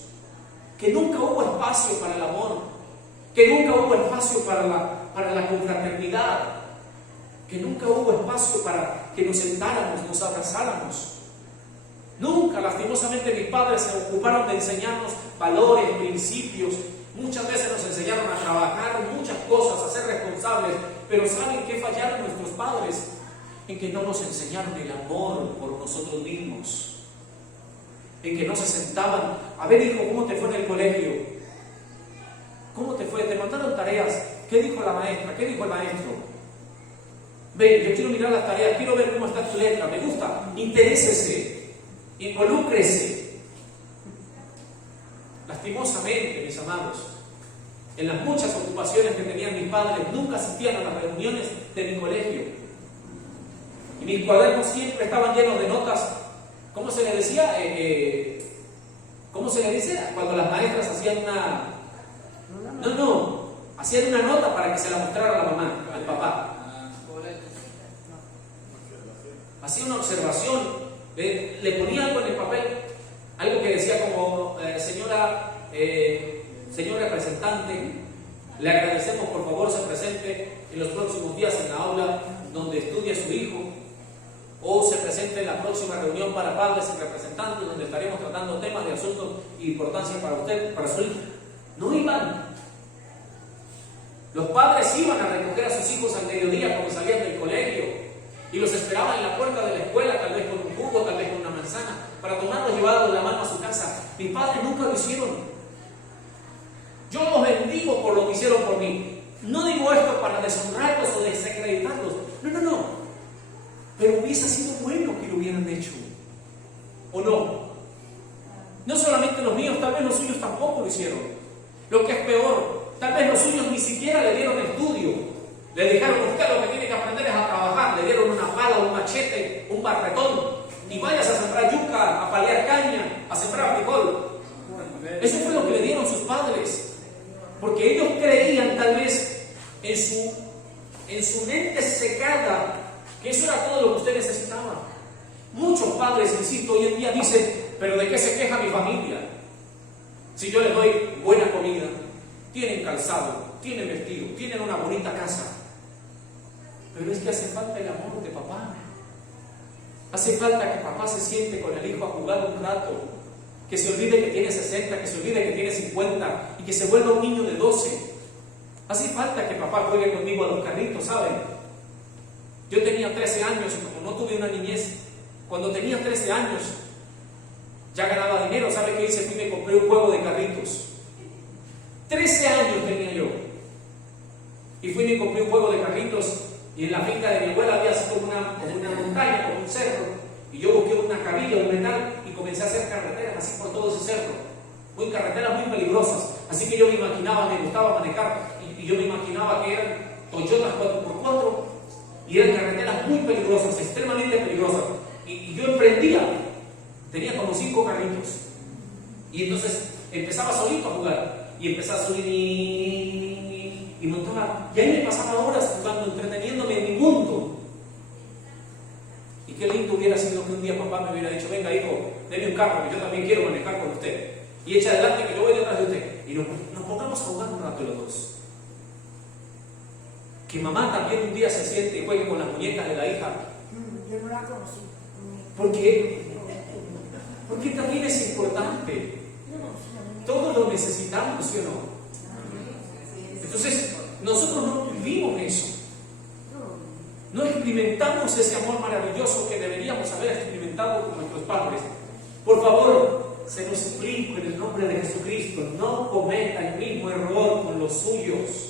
que nunca hubo espacio para el amor, que nunca hubo espacio para la confraternidad, que nunca hubo espacio para que nos sentáramos, nos abrazáramos. Nunca, lastimosamente, mis padres se ocuparon de enseñarnos valores, principios. Muchas veces nos enseñaron a trabajar muchas cosas, a ser responsables, pero ¿saben qué fallaron nuestros padres? En que no nos enseñaron el amor por nosotros mismos, en que no se sentaban: a ver, hijo, ¿cómo te fue en el colegio? ¿Cómo te fue? ¿Te mandaron tareas? ¿Qué dijo la maestra? ¿Qué dijo el maestro? Ven, yo quiero mirar las tareas, quiero ver cómo está tu letra, me gusta. Interésese, involúcrese. Lastimosamente, mis amados, en las muchas ocupaciones que tenían mis padres, nunca asistían a las reuniones de mi colegio. Y mis cuadernos siempre estaban llenos de notas. ¿Cómo se le decía? ¿Cómo se le dice? Cuando las maestras hacían hacían una nota para que se la mostrara a la mamá, al papá. hacía una observación, le ponía algo en el papel, algo que decía como, señor representante, le agradecemos, por favor se presente en los próximos días en la aula donde estudia su hijo, o se presente en la próxima reunión para padres y representantes donde estaremos tratando temas de asuntos de importancia para usted, para su hijo. No iban. Los padres iban a recoger a sus hijos al mediodía cuando salían del colegio y los esperaban en la puerta de la escuela, tal vez con un jugo, tal vez con una manzana, para tomarlos llevados de la mano a su casa. Mis padres nunca lo hicieron. Yo los bendigo por lo que hicieron por mí. No digo esto para deshonrarlos o desacreditarlos. No. Pero hubiese sido bueno que lo hubieran hecho. ¿O no? No solamente los míos, tal vez los suyos tampoco lo hicieron. Lo que es peor, tal vez los suyos ni siquiera le dieron estudio. Le dijeron, usted lo que tiene que aprender es a trabajar. Le dieron una pala, un machete, un barretón. Y vayas a sembrar yuca, a palear caña, a sembrar frijol. Eso fue lo que le dieron sus padres. Porque ellos creían tal vez en su mente secada que eso era todo lo que usted necesitaba. Muchos padres, insisto, hoy en día dicen, pero ¿de qué se queja mi familia? Si yo les doy buena comida, tienen calzado, tienen vestido, tienen una bonita casa. Pero es que hace falta el amor de papá. Hace falta que papá se siente con el hijo a jugar un rato, que se olvide que tiene 60, que se olvide que tiene 50 y que se vuelva un niño de 12. Hace falta que papá juegue conmigo a los carritos, ¿saben? Yo tenía 13 años y como no tuve una niñez, cuando tenía 13 años ya ganaba dinero. ¿Sabe qué hice? Fui y me compré un juego de carritos. 13 años tenía yo. Y fui y me compré un juego de carritos y en la finca de mi abuela había así como una montaña, como un cerro. Y yo busqué una cabilla, un metal y comencé a hacer carreteras así por todo ese cerro. Carreteras muy peligrosas. Así que yo me imaginaba, me gustaba manejar y yo me imaginaba que eran Toyotas 4x4 y eran carreteras muy peligrosas, extremadamente peligrosas. Y yo emprendía, tenía como 5 carritos. Y entonces empezaba solito a jugar y empezaba a subir y montaba. Y ahí me pasaba horas jugando, entreteniéndome en mi mundo. Y qué lindo hubiera sido que un día papá me hubiera dicho, venga hijo, deme un carro, que yo también quiero manejar con usted. Y echa adelante que yo voy detrás de usted. Y nos pongamos a jugar un rato los dos. Que mamá también un día se siente y juegue con las muñecas de la hija. Yo no la conocí. Porque también es importante. Todos lo necesitamos, ¿sí o no? Entonces, nosotros no vivimos eso. No experimentamos ese amor maravilloso que deberíamos haber experimentado con nuestros padres. Por favor, se nos suplico en el nombre de Jesucristo, no cometa el mismo error con los suyos.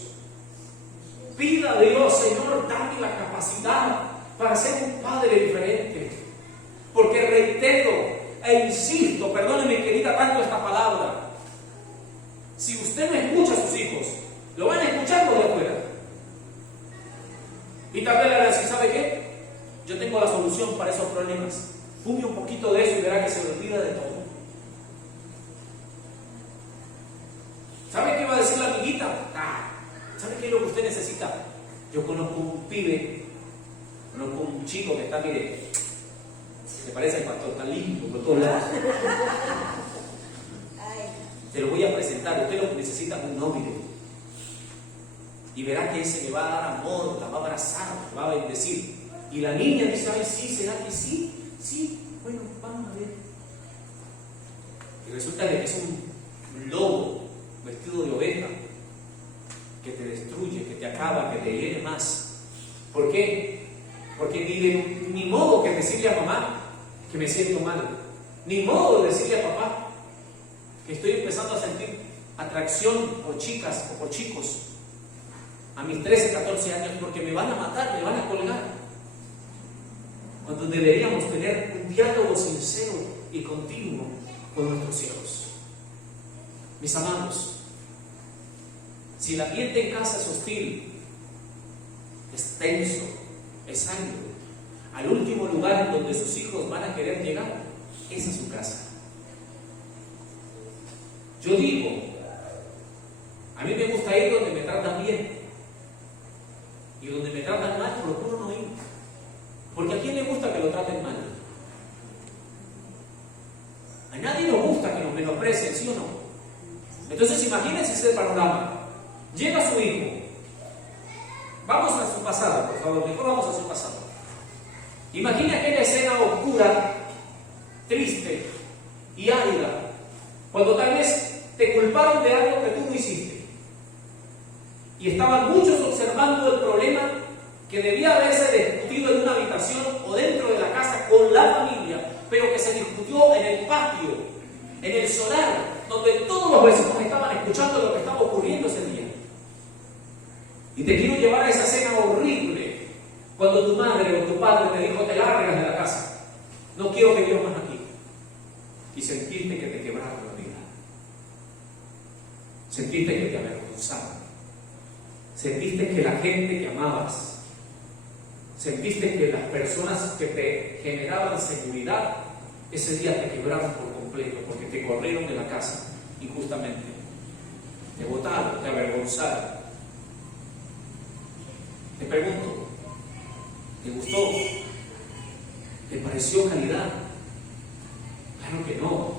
Pida a Dios, Señor, dame la capacidad para ser un padre diferente. Porque reitero e insisto, perdóneme que diga tanto esta palabra, si usted no escucha a sus hijos, lo van a escuchar por de afuera. Y tal vez le van a decir, ¿sabe qué? Yo tengo la solución para esos problemas. Fume un poquito de eso y verá que se le olvida de todo. ¿Sabe qué va a decir la amiguita? ¿Sabe qué es lo que usted necesita? Yo conozco un pibe, conozco un chico que está, mire, se parece al pastor, tan lindo por todos lados. Te lo voy a presentar, usted lo que necesita es un novio. Y verá que ese le va a dar amor, la va a abrazar, le va a bendecir. Y la niña dice, ay, sí, ¿será que sí? Sí, bueno, vamos a ver. Y resulta que es un lobo vestido de oveja que te destruye, que te acaba, que te hiere más. ¿Por qué? Porque ni modo que decirle a mamá que me siento mal, ni modo de decirle a papá que estoy empezando a sentir atracción por chicas o por chicos a mis 13, 14 años, porque me van a matar, me van a colgar. Cuando deberíamos tener un diálogo sincero y continuo con nuestros hijos. Mis amados, si el ambiente en casa es hostil, es tenso, es árido, al último lugar en donde sus hijos van a querer llegar es a su casa. Yo digo, a mí me gusta ir donde me tratan bien, y donde me tratan mal, procuro no ir. Porque ¿a quién le gusta que lo traten imagínense el panorama. Llega su hijo. Vamos a su pasado, por favor. Mejor vamos a su pasado. Imagina aquella escena oscura, triste y árida, cuando tal vez te culparon de algo que tú no hiciste. Y estaban muchos observando el problema que debía haberse discutido en una habitación o dentro de la casa con la familia, pero que se discutió en el patio, en el solar, donde todos los vecinos estaban escuchando lo que estaba ocurriendo ese día. Y te quiero llevar a esa escena horrible, cuando tu madre o tu padre te dijo: te largas de la casa, no quiero que vivas más aquí. Y sentiste que te quebraron la vida. Sentiste que te avergonzaban. Sentiste que la gente que amabas, sentiste que las personas que te generaban seguridad, ese día te quebraron por completo, porque te corrieron de la casa injustamente. Te botaron, te avergonzaron. Te pregunto, ¿te gustó? ¿Te pareció calidad? Claro que no.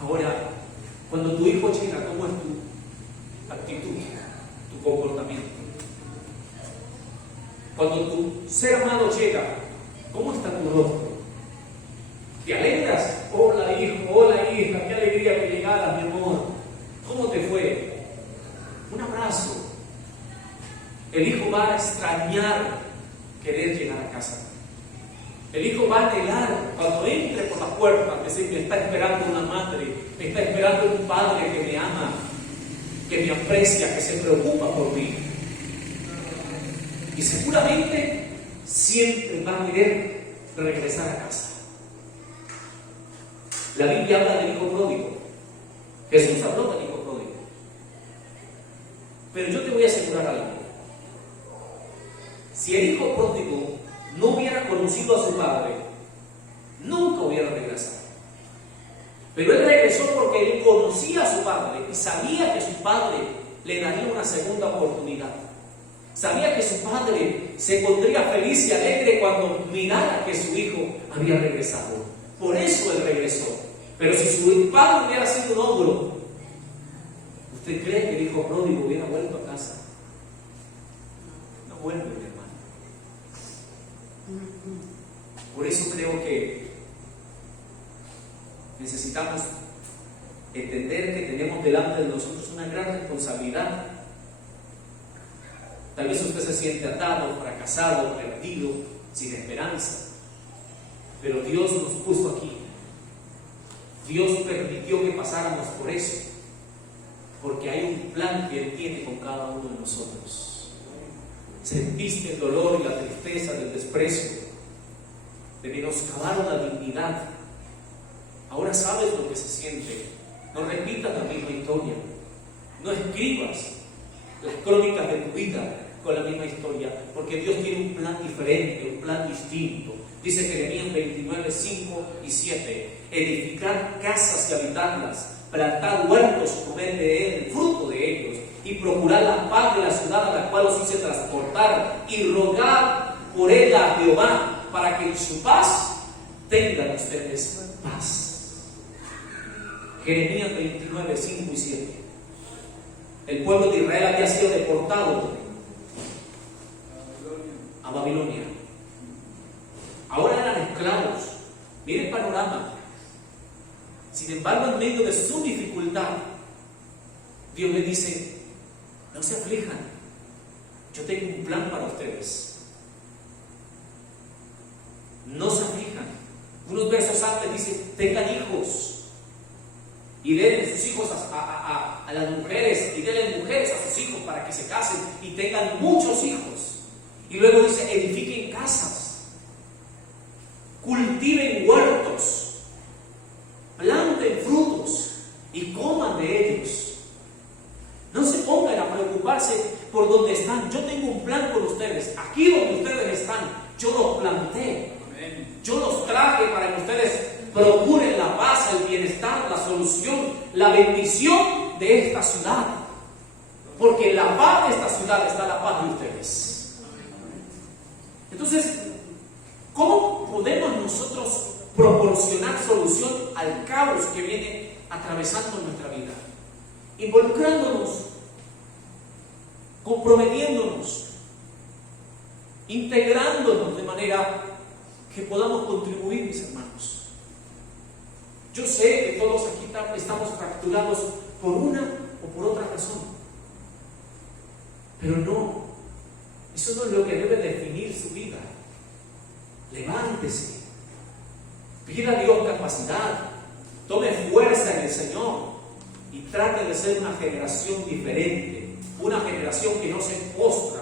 Ahora, cuando tu hijo llega, ¿cómo es tu actitud, tu comportamiento? Cuando tu ser amado llega, ¿cómo está tu rostro? ¿Te alegras? Hola hijo, hola hija, qué alegría que llegaras, mi amor. ¿Cómo te fue? Un abrazo. El hijo va a extrañar querer llegar a casa. El hijo va a anhelar cuando entre por la puerta, decir: me está esperando una madre, me está esperando un padre que me ama, que me aprecia, que se preocupa por mí. Y seguramente siempre va a querer regresar a casa. La Biblia habla del hijo pródigo. Jesús habló del hijo pródigo. Pero yo te voy a asegurar algo. Si el hijo pródigo no hubiera conocido a su padre, nunca hubiera regresado. Pero él regresó porque él conocía a su padre y sabía que su padre le daría una segunda oportunidad. Sabía que su padre se pondría feliz y alegre cuando mirara que su hijo había regresado. Por eso él regresó. Pero si su padre hubiera sido un ogro, ¿usted cree que el hijo pródigo hubiera vuelto a casa? No vuelve, mi hermano. Por eso creo que necesitamos entender que tenemos delante de nosotros una gran responsabilidad. Tal vez usted se siente atado, fracasado, perdido, sin esperanza. Pero Dios nos puso aquí. Dios permitió que pasáramos por eso, porque hay un plan que Él tiene con cada uno de nosotros. Sentiste el dolor y la tristeza del desprecio, de menoscabar la dignidad. Ahora sabes lo que se siente. No repitas la misma historia. No escribas las crónicas de tu vida con la misma historia, porque Dios tiene un plan diferente, un plan distinto. Dice Jeremías 29, 5 y 7: edificar casas y habitarlas, plantar huertos y comer de él, el fruto de ellos, y procurar la paz de la ciudad a la cual os hice transportar, y rogar por ella a Jehová, para que en su paz tengan ustedes paz. Jeremías 29, 5 y 7. El pueblo de Israel había sido deportado a Babilonia. Ahora eran esclavos. Mire el panorama. Sin embargo, en medio de su dificultad, Dios le dice: no se aflijan, yo tengo un plan para ustedes. No se aflijan. Unos versos antes dice: tengan hijos y den sus hijos a las mujeres, y denle mujeres a sus hijos para que se casen y tengan muchos hijos. Y luego dice: edifiquen casas, cultiven huertos, planten frutos y coman de ellos. No se pongan a preocuparse por donde están. Yo tengo un plan con ustedes. Aquí donde ustedes están, yo los planté. Yo los traje para que ustedes procuren la paz, el bienestar, la solución, la bendición de esta ciudad. Porque en la paz de esta ciudad está la paz de ustedes. Entonces, ¿cómo podemos nosotros proporcionar solución al caos que viene atravesando nuestra vida? involucrándonos, comprometiéndonos, integrándonos de manera que podamos contribuir, mis hermanos. Yo sé que todos aquí estamos fracturados por una o por otra razón, pero no, eso no es lo que debe definir su vida. Levántese, pida a Dios capacidad, tome fuerza en el Señor y trate de ser una generación diferente, una generación que no se postra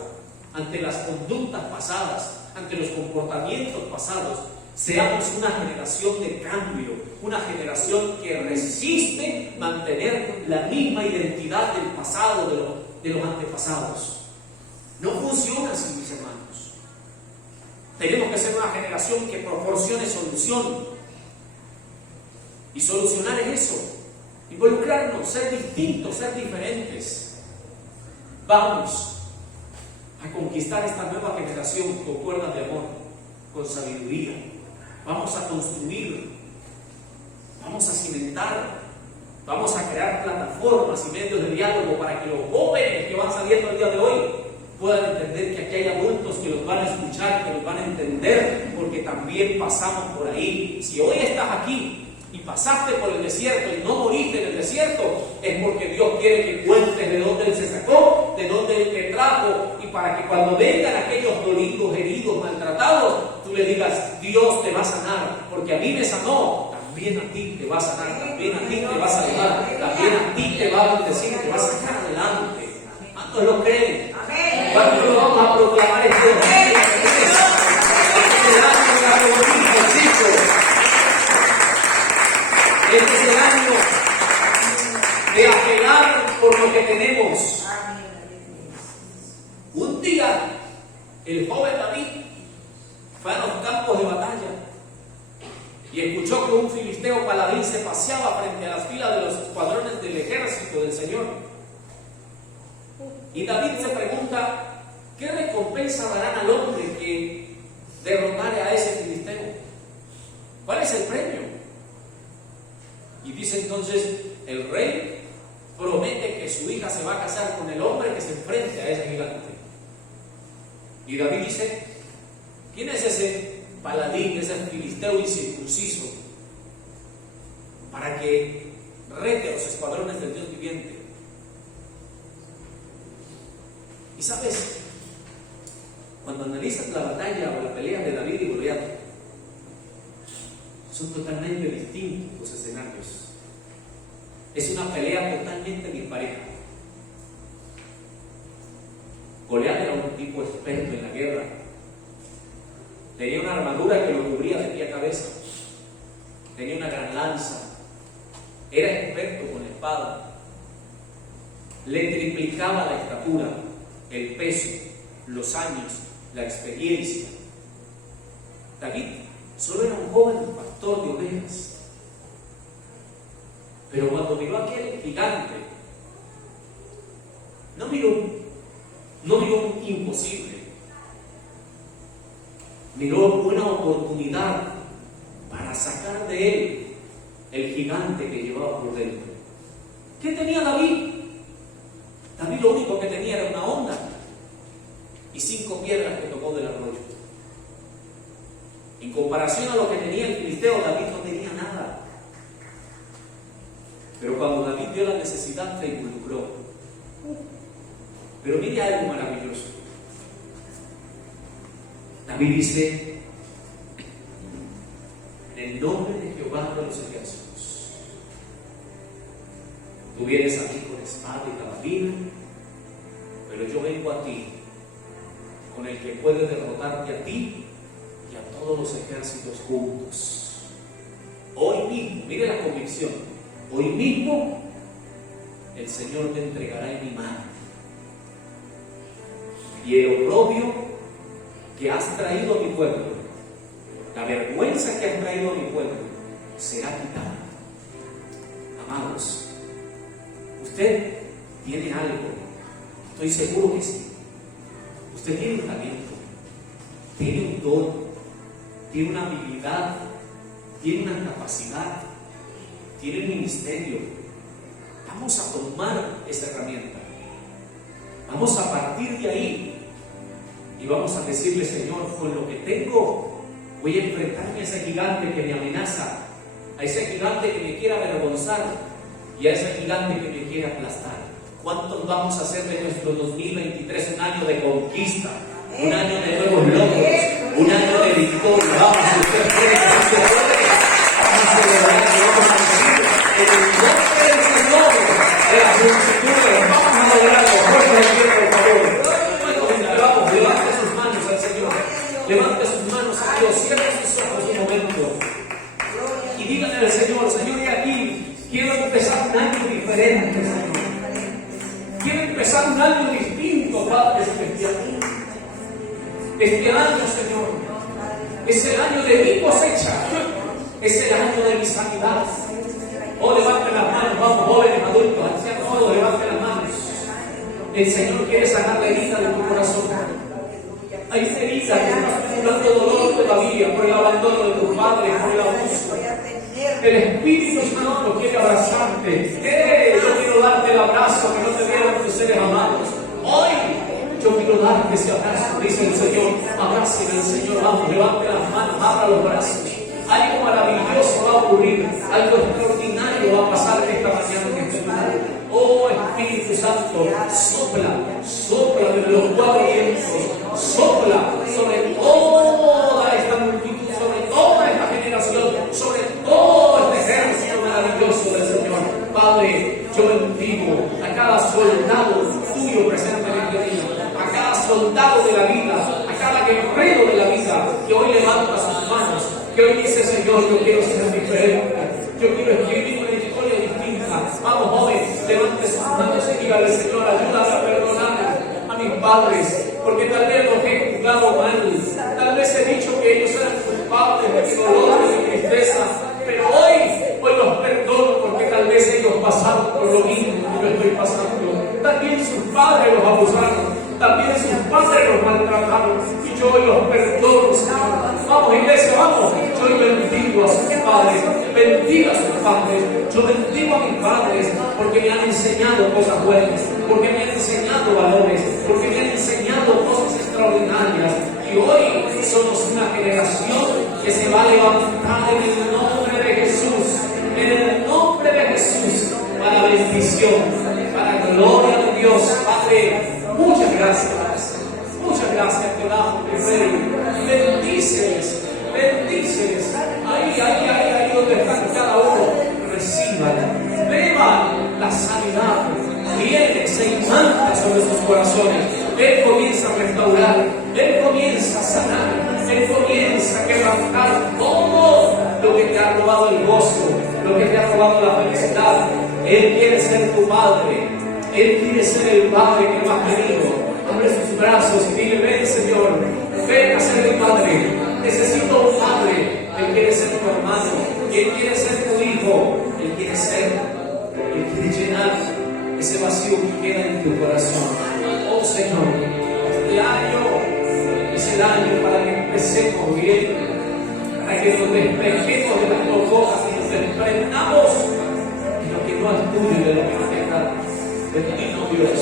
ante las conductas pasadas, ante los comportamientos pasados. Seamos una generación de cambio, una generación que resiste mantener la misma identidad del pasado, de los antepasados. No funciona así, mis hermanos. Tenemos que ser una generación que proporcione solución. Y solucionar es eso, involucrarnos, ser distintos, ser diferentes. Vamos a conquistar esta nueva generación con cuerdas de amor, con sabiduría. Vamos a construir, vamos a cimentar, vamos a crear plataformas y medios de diálogo para que los jóvenes que van saliendo el día de hoy puedan entender que aquí hay adultos que los van a escuchar, que los van a entender, porque también pasamos por ahí. Si hoy estás aquí y pasaste por el desierto y no moriste en el desierto, es porque Dios quiere que cuentes de dónde Él se sacó, de dónde Él te trajo, y para que cuando vengan aquellos dolidos, heridos, maltratados, tú le digas: Dios te va a sanar, porque a mí me sanó, también a ti te va a sanar, también a ti te va a salvar, también a ti te va a bendecir, te va a sacar adelante. ¿Cuántos lo creen? ¿Cuántos lo vamos a proclamar este año? Este es el año de la revolución, chicos. Este es el año de apelar por lo que tenemos. Un día, el joven David fue a los campos de batalla y escuchó que un filisteo paladín se paseaba frente a las filas de los escuadrones del ejército del Señor. Y David se pregunta: ¿qué recompensa darán al hombre que derrotare a ese filisteo? ¿Cuál es el premio? Y dice entonces el rey: promete que su hija se va a casar con el hombre que se enfrente a ese gigante. Y David dice: ¿quién es ese paladín, ese filisteo incircunciso, para que rete a los escuadrones del Dios viviente? Y sabes, cuando analizas la batalla o la pelea de David y Goliat, son totalmente distintos los escenarios. Es una pelea totalmente dispareja. Goliat era un tipo experto en la guerra. Tenía una armadura que lo cubría de pie a cabeza. Tenía una gran lanza. Era experto con espada. Le triplicaba la estatura, el peso, los años, la experiencia. David solo era un joven pastor de ovejas. Pero cuando miró a aquel gigante, no miró un imposible, miró una oportunidad para sacar de él el gigante que llevaba por dentro. ¿Qué tenía David? David lo único que tenía era una honda y 5 piedras que tocó del arroyo. En comparación a lo que tenía el filisteo, David no tenía nada. Pero cuando David vio la necesidad, se involucró. Pero mire algo maravilloso. David dice: en el nombre de Jehová de los ejércitos, tú vienes a mí con espada y jabalina, pero yo vengo a ti con el que puede derrotarte a ti y a todos los ejércitos juntos. Hoy mismo, mire la convicción, hoy mismo el Señor te entregará en mi mano. Y el oprobio que has traído a mi pueblo, la vergüenza que has traído a mi pueblo, será quitada. Amados, usted tiene algo, estoy seguro que sí. Usted tiene un talento, tiene un don, tiene una habilidad, tiene una capacidad, tiene un ministerio. Vamos a tomar esa herramienta. Vamos a partir de ahí y vamos a decirle: Señor, con lo que tengo voy a enfrentarme a ese gigante que me amenaza, a ese gigante que me quiere avergonzar y a ese gigante que me quiere aplastar. ¿Cuántos vamos a hacer de nuestro 2023 un año de conquista, un año de nuevos logros, un año de victoria? Vamos, si usted quiere, si usted puede, vamos a celebrar que vamos a decir en el nombre del Señor de las multitudes. Vamos a lograrlo. Fuerza de pie, por favor. Vamos, levante sus manos al Señor, levante sus manos a Dios, cierre sus ojos un momento y díganle al Señor: Señor, de aquí quiero empezar un año diferente, Señor. Quiero empezar un año distinto, Padre Celestial. Este año, Señor, es el año de mi cosecha, es el año de mi sanidad. Oh, levanten las manos, vamos, jóvenes, adultos, ancianos, todos levanten las manos. El Señor quiere sanar la herida de tu corazón. Hay heridas que están acumulando dolor todavía por el abandono de tus padres, por el abuso. El Espíritu Santo quiere abrazarte. Yo quiero darte el abrazo que no te dieron tus seres amados. Hoy yo quiero darte ese abrazo, dice el Señor. Abracen al Señor, vamos, levante las manos, abra los brazos. Algo maravilloso va a ocurrir, algo extraordinario va a pasar esta mañana en este lugar. Oh Espíritu Santo, sopla desde los cuatro vientos, sopla sobre toda esta multitud, sobre toda esta generación, sobre todo este ejército maravilloso del Señor. Padre, yo bendigo a cada soldado tuyo presente en este día, a cada soldado de la vida, a cada guerrero de la vida que hoy levanta sus manos, que hoy dice: Señor, yo quiero ser diferente, yo quiero escribir una historia distinta. Vamos, jóvenes, levante sus manos y dígale: Señor, ayúdame a perdonar a mis padres, porque tal vez los he juzgado mal, tal vez he dicho que ellos eran culpables de mi dolor, de mi tristeza, pero hoy los perdono, porque tal vez ellos pasaron por lo mismo que yo estoy pasando. También sus padres los abusaron, también sus padres los maltrataron, y yo hoy los perdono, Señor. Vamos, iglesia, vamos. Yo hoy bendigo a sus padres, bendigo a sus padres, yo bendigo a mis padres, porque me han enseñado cosas buenas, porque me han enseñado valores, porque me han enseñado cosas extraordinarias. Y hoy somos una generación que se va a levantar en el nombre de Jesús, en el nombre de Jesús, para bendición, para gloria de Dios. Padre, muchas gracias, te damos, Rey. Bendíceles, ahí donde están cada uno, reciban, beban la sanidad, viene, se imanta sobre sus corazones. Él comienza a restaurar, Él comienza a sanar, Él comienza a quebrantar todo lo que te ha robado el gozo, lo que te ha robado la felicidad. Él quiere ser tu Padre, Él quiere ser el Padre que más querido. Abre sus brazos y dile: ven, Señor, ven a ser mi Padre. Necesito un Padre. Él quiere ser tu hermano, Él quiere ser tu hijo, Él quiere llenar ese vacío que queda en tu corazón. Oh Señor, este año es el año para que empecemos bien, para que nos despejemos de las cosas y nos desprendamos de lo que no es tuyo y de lo que no te agrada. Bendito Dios.